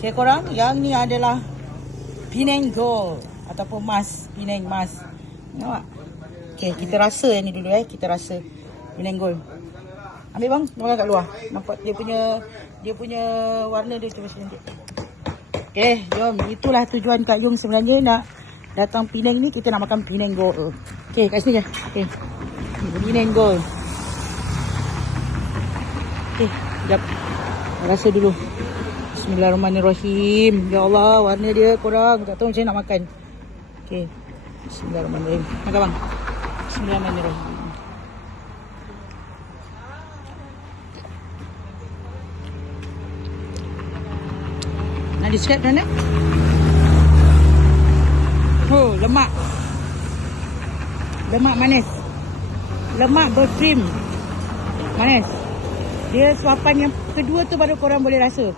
Okay korang, yang ni adalah Penang Gold ataupun mas, Penang mas. Nampak? Okay, kita rasa yang ni dulu kita rasa Penang Gold. Ambil bang, makan kat luar. Nampak dia punya warna dia cuba tunjuk. Okay, jom. Itulah tujuan Kak Yung sebenarnya nak datang Penang ni, kita nak makan Penang Gold. Okay, kat sini je. Okay. Penang Gold. Okay, sekejap. Rasa dulu. Bismillahirrahmanirrahim. Ya Allah, warna dia korang. Tak tahu macam mana nak makan. Okay. Bismillahirrahmanirrahim. Makan bang. Bismillahirrahmanirrahim. Nak describe macam mana? Oh, lemak. Lemak manis. Lemak berkrim. Manis. Dia suapan yang kedua tu baru korang boleh rasa.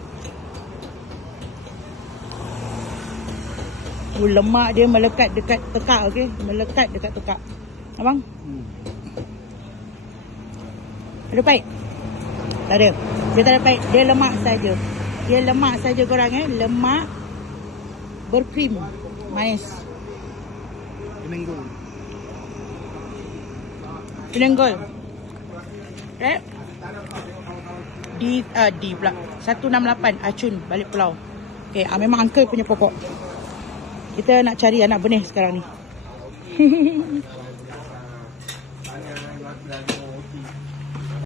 Lemak dia melekat dekat tekak, okey? Melekat dekat tekak. Abang? Ada pahit? Tak ada. Dia tak ada pahit. Dia lemak saja. Dia lemak saja korang Lemak berkrim. Manis. Penang Gold. Penang Gold. Okay. D pula 168 Acun balik pulau. Okay, memang uncle punya pokok. Kita nak cari anak benih sekarang ni.